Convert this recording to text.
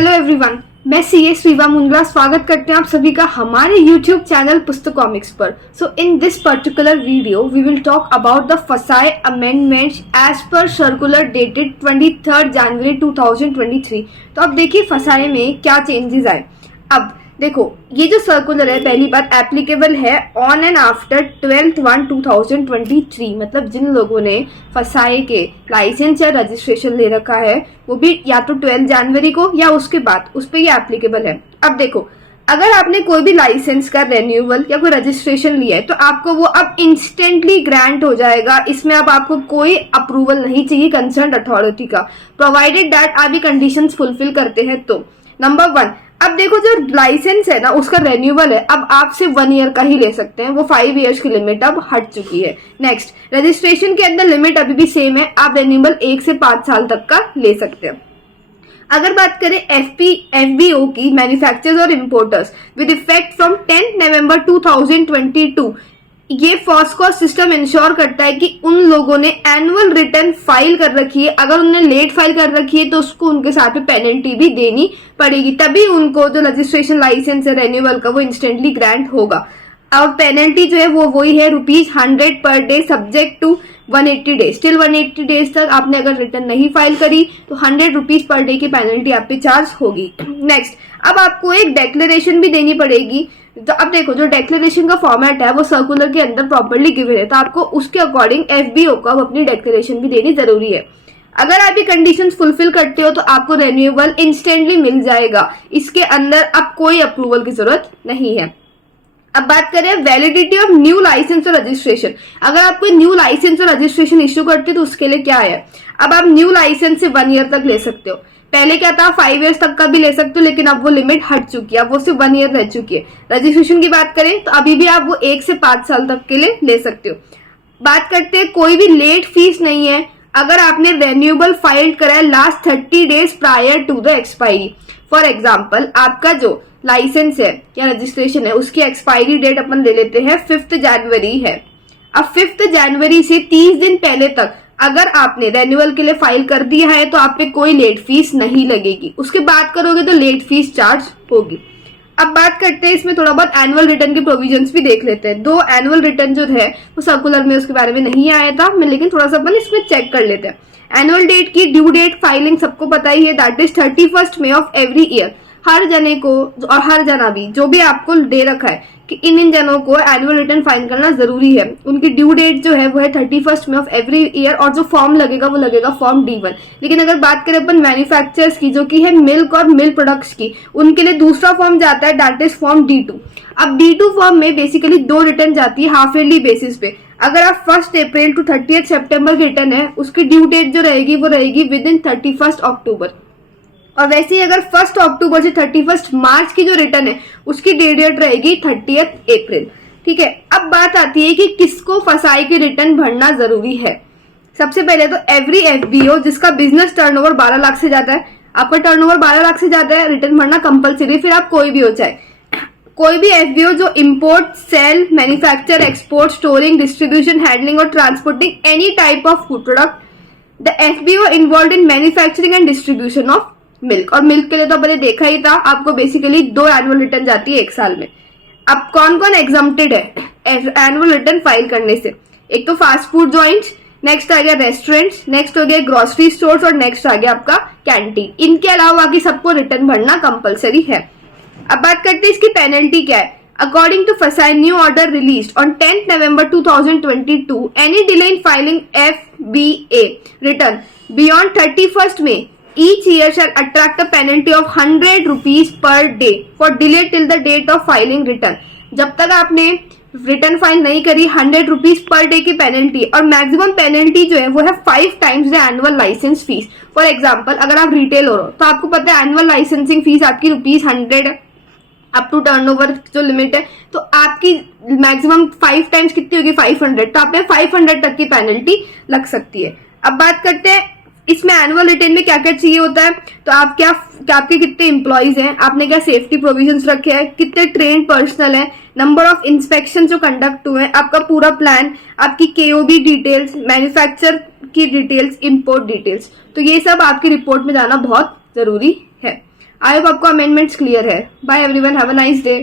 Hello everyone, मैं CA श्रीवा Mundra स्वागत करते हैं आप सभी का हमारे यूट्यूब चैनल पुस्तकॉमिक्स पर। So in this particular video we will talk about the FSSAI amendments as per circular dated 23 January 2023। तो अब देखिए फसाई में क्या चेंजेस आए। अब देखो ये जो सर्कुलर है पहली बात एप्लीकेबल है ऑन एंड आफ्टर 12/1/2023, मतलब जिन लोगों ने फसाई के लाइसेंस या रजिस्ट्रेशन ले रखा है वो भी या तो 12 जनवरी को या उसके बाद उस पर ये एप्लीकेबल है। अब देखो अगर आपने कोई भी लाइसेंस का रेन्यूअल या कोई रजिस्ट्रेशन लिया है तो आपको वो अब इंस्टेंटली ग्रांट हो जाएगा। इसमें अब आपको कोई अप्रूवल नहीं चाहिए कंसर्न अथॉरिटी का, प्रोवाइडेड दैट आप ये कंडीशंस फुलफिल करते हैं। तो नंबर 1, अब देखो जो लाइसेंस है ना उसका रेन्यूअल है अब आप सिर्फ 1 ईयर का ही ले सकते हैं, वो 5 इयर्स की लिमिट अब हट चुकी है। नेक्स्ट, रजिस्ट्रेशन के अंदर लिमिट अभी भी सेम है, आप रेन्यूअल 1 से 5 साल तक का ले सकते हैं। अगर बात करें एफबीओ की, मैन्युफैक्चरर्स और इंपोर्टर्स, विद इफेक्ट फ्रॉम 10 नवंबर 2022, ये फॉस्को सिस्टम इंश्योर करता है कि उन लोगों ने एनुअल रिटर्न फाइल कर रखी है, अगर उन्होंने लेट फाइल कर रखी है तो उसको उनके साथ में पेनल्टी भी देनी पड़ेगी, तभी उनको जो रजिस्ट्रेशन लाइसेंस है रेन्यूअल का वो इंस्टेंटली ग्रांट होगा। और पेनल्टी जो है वो वही है ₹100 per day subject to 180 days. Till 180 days तक आपने अगर रिटर्न नहीं फाइल करी तो ₹100 पर डे की पेनल्टी आप पे चार्ज होगी। नेक्स्ट, अब आपको एक डेक्लेरेशन भी देनी पड़ेगी। तो अब देखो जो डेक्लेरेशन का फॉर्मेट है वो सर्कुलर के अंदर प्रॉपर्ली गिवन है, तो आपको उसके अकॉर्डिंग एफबीओ को अपनी डेक्लेरेशन भी देनी जरूरी है। अगर आप ये कंडीशंस फुलफिल करते हो तो आपको रेन्यूअल इंस्टेंटली मिल जाएगा, इसके अंदर अब कोई अप्रूवल की जरूरत नहीं है। अब बात करें वैलिडिटी ऑफ न्यू लाइसेंस और रजिस्ट्रेशन। अगर आप कोई न्यू लाइसेंस और रजिस्ट्रेशन इश्यू करते हो तो उसके लिए क्या है, अब आप न्यू लाइसेंस से 1 ईयर तक ले सकते हो। पहले क्या था 5 इयर्स तक का भी ले सकते हो, लेकिन अब वो लिमिट हट चुकी है, अब वो सिर्फ 1 ईयर रह चुकी है। रजिस्ट्रेशन की बात करें तो अभी भी आप वो 1 से 5 साल तक के लिए ले सकते हो। बात करते हैं कोई भी लेट फीस नहीं है अगर आपने रेन्यूएबल फाइल करा है last 30 days prior to the expiry. For example आपका जो लाइसेंस है या रजिस्ट्रेशन है उसकी एक्सपायरी डेट अपन ले लेते हैं 5 जनवरी है। अब 5 जनवरी से 30 दिन पहले तक अगर आपने रेन्यूअल के लिए फाइल कर दिया है तो आप पे कोई लेट फीस नहीं लगेगी, उसके बाद करोगे तो लेट फीस चार्ज होगी। अब बात करते हैं इसमें थोड़ा बहुत एनुअल रिटर्न के प्रोविजंस भी देख लेते हैं। 2 एनुअल रिटर्न जो है वो सर्कुलर में उसके बारे में नहीं आया था, लेकिन थोड़ा सा अपन इसमें चेक कर लेते हैं। एनुअल डेट की ड्यू डेट फाइलिंग सबको पता ही है, that is 31 May of every year. हर जने को और हर जना भी जो भी आपको दे रखा है कि इन जनों को एनुअल रिटर्न फाइल करना जरूरी है, उनकी ड्यू डेट जो है वो है 31 मई ऑफ एवरी ईयर, और जो फॉर्म लगेगा वो लगेगा फॉर्म D1। लेकिन अगर बात करें अपन मैन्युफैक्चरर्स की जो कि है मिल्क और मिल्क प्रोडक्ट्स की, उनके लिए दूसरा फॉर्म जाता है दैट इज फॉर्म D2। अब D2 फॉर्म में बेसिकली 2 रिटर्न जाती है हाफ ईयरली बेसिस पे। अगर आप 1 अप्रैल टू 30 सितंबर की रिटर्न है उसकी ड्यू डेट जो रहेगी वो रहेगी विद इन 31 अक्टूबर। और वैसे ही अगर 1 अक्टूबर से 31 मार्च की जो रिटर्न है उसकी डेट रहेगी 30 अप्रैल। ठीक है, अब बात आती है कि किसको फसाई के रिटर्न भरना जरूरी है। सबसे पहले तो एवरी एफबीओ जिसका बिजनेस टर्नओवर 12 लाख से ज्यादा है, आपका टर्नओवर 12 लाख से ज्यादा है, रिटर्न भरना कंपलसरी, फिर आप कोई भी हो चाहे कोई भी एफबीओ जो import, sale, manufacture, export, storing, distribution, handling और transporting any type of food product. The FBO involve in manufacturing and distribution of milk. और मिल्क के लिए तो मैंने देखा ही था, आपको बेसिकली 2 एनुअल रिटर्न जाती है 1 साल में। अब कौन कौन एग्जम्प्टेड है एनुअल रिटर्न फाइल करने से, एक तो फास्ट फूड जॉइंट्स, नेक्स्ट आ गया रेस्टोरेंट्स, नेक्स्ट हो गया ग्रोसरी स्टोर्स और नेक्स्ट आ गया आपका कैंटीन। इनके अलावा बाकी सबको रिटर्न भरना कंपलसरी है। अब बात करते हैं इसकी पेनल्टी क्या है। According to FSI new order released on 10th November 2022, any delay in filing FBA return beyond 31st May each year shall attract a penalty of ₹100 per day for delay till the date of filing return। जब तक आपने return file नहीं करी ₹100 per day की penalty, और maximum penalty जो है वो है 5 times the annual licence fees. For example अगर आप रिटेल हो तो आपको पता है एनुअल लाइसेंसिंग फीस आपकी ₹100 है अप टू टर्नओवर जो लिमिट है, तो आपकी मैक्सिमम 5 टाइम्स कितनी होगी 500, तो आप पे 500 तक की पेनल्टी लग सकती है। अब बात करते हैं इसमें एनुअल रिटर्न में क्या क्या चाहिए होता है। तो आप क्या आपके कितने एम्प्लॉइज हैं, आपने क्या सेफ्टी प्रोविजंस रखे हैं, कितने ट्रेन पर्सनल है, नंबर ऑफ इंस्पेक्शन जो कंडक्ट हुए हैं, आपका पूरा प्लान, आपकी केओबी डिटेल्स, मैन्युफैक्चर की डिटेल्स, इंपोर्ट डिटेल्स, तो ये सब आपकी रिपोर्ट में जाना बहुत जरूरी है। आई होप आपको अमेंडमेंट्स क्लियर है। Bye everyone, have a nice day.